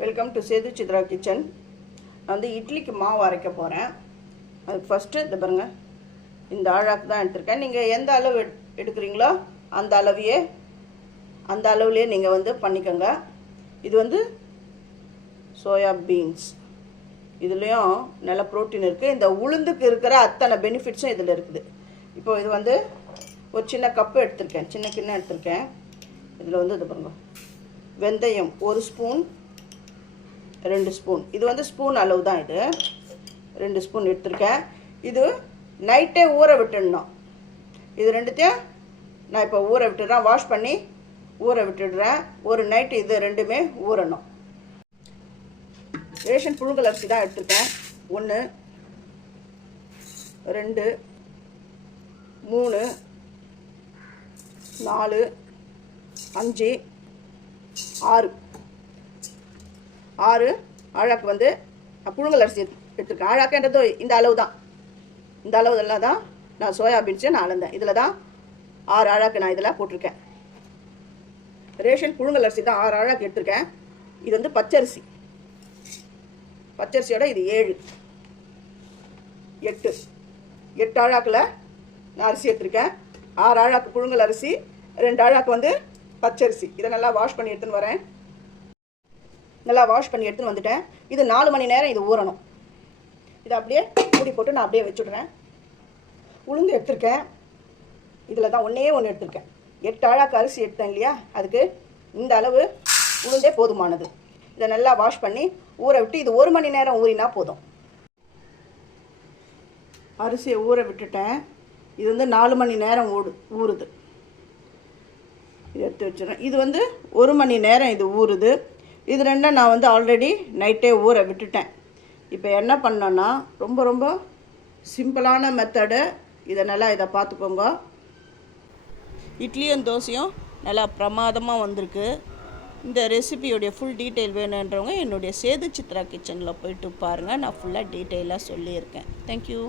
Welcome to Sethu Chitra kitchen. நான் வந்து இட்லிக்கு மாவு அரைக்க போகிறேன். அதுக்கு ஃபஸ்ட்டு இந்த பாருங்கள், இந்த ஆழாக்கு தான் எடுத்திருக்கேன். நீங்கள் எந்த அளவு எடுக்கிறீங்களோ அந்த அளவுலேயே நீங்கள் வந்து பண்ணிக்கோங்க. இது வந்து சோயா பீன்ஸ், இதுலேயும் நல்ல ப்ரோட்டீன் இருக்குது. இந்த உளுந்துக்கு இருக்கிற அத்தனை பெனிஃபிட்ஸும் இதில் இருக்குது. இப்போது இது வந்து ஒரு சின்ன கப்பு எடுத்திருக்கேன், சின்ன கிண்ணம் எடுத்திருக்கேன். இதில் வந்து இது பாருங்க, வெந்தயம் 1 ஸ்பூன் 2 ஸ்பூன், இது வந்து ஸ்பூன் அளவு தான். இது 2 ஸ்பூன் எடுத்திருக்கேன். இது நைட்டே ஊற விட்டுடணும். இது ரெண்டுத்தையும் நான் இப்போ ஊற விட்டுடுறேன், வாஷ் பண்ணி ஊற விட்டுடுறேன். ஒரு நைட்டு இது ரெண்டுமே ஊறணும். ரேஷன் புழுங்கல் அரிசி தான் எடுத்திருக்கேன். 1 2 3 4 5 6 ஆழாக்கு வந்து புழுங்கல் அரிசி எடுத்துருக்கேன். ஆழாக்குன்றது இந்த அளவு தான், இந்த அளவு எல்லாம் தான் நான் சோயாபீன்ஸை நான் அளந்தேன். இதில் தான் 6 ஆழாக்கு நான் இதில் போட்டிருக்கேன். ரேஷன் புழுங்கல் அரிசி தான் 6 ஆழாக்கு எடுத்திருக்கேன். இது வந்து பச்சரிசி, பச்சரிசியோட இது 8 ஆழாக்கில் நான் அரிசி எடுத்திருக்கேன். 6 ஆழாக்கு புழுங்கல் அரிசி, 2 ஆழாக்கு வந்து பச்சரிசி. இதை நல்லா வாஷ் பண்ணி எடுத்துன்னு வரேன். நல்லா வாஷ் பண்ணி எடுத்துன்னு வந்துட்டேன். இது 4 மணி நேரம் இது ஊறணும். இதை அப்படியே மூடி போட்டு நான் அப்படியே வச்சுடுறேன். உளுந்து எடுத்திருக்கேன். இதில் தான் ஒன்றே எடுத்திருக்கேன். 8 ஆழாக்கு அரிசி எடுத்தேன் இல்லையா, அதுக்கு இந்த அளவு உளுந்தே போதுமானது. இதை நல்லா வாஷ் பண்ணி ஊற விட்டு இது 1 மணி நேரம் ஊறினா போதும். அரிசியை ஊற விட்டுட்டேன். இது வந்து 4 மணி நேரம் ஊறுது. இது எடுத்து வச்சுறேன். இது வந்து 1 மணி நேரம் இது ஊறுது. இது ரெண்டும் நான் வந்து ஆல்ரெடி நைட்டே ஊற விட்டுட்டேன். இப்போ என்ன பண்ணோன்னா, ரொம்ப சிம்பிளான மெத்தடு. இதை பார்த்துக்கோங்க. இட்லியும் தோசையும் நல்லா பிரமாதமாக வந்திருக்கு. இந்த ரெசிபியோடைய ஃபுல் டீட்டெயில் வேணுன்றவங்க என்னுடைய சேது சித்ரா கிச்சனில் போய்ட்டு பாருங்கள். நான் ஃபுல்லாக டீட்டெயிலாக சொல்லியிருக்கேன். தேங்க்யூ.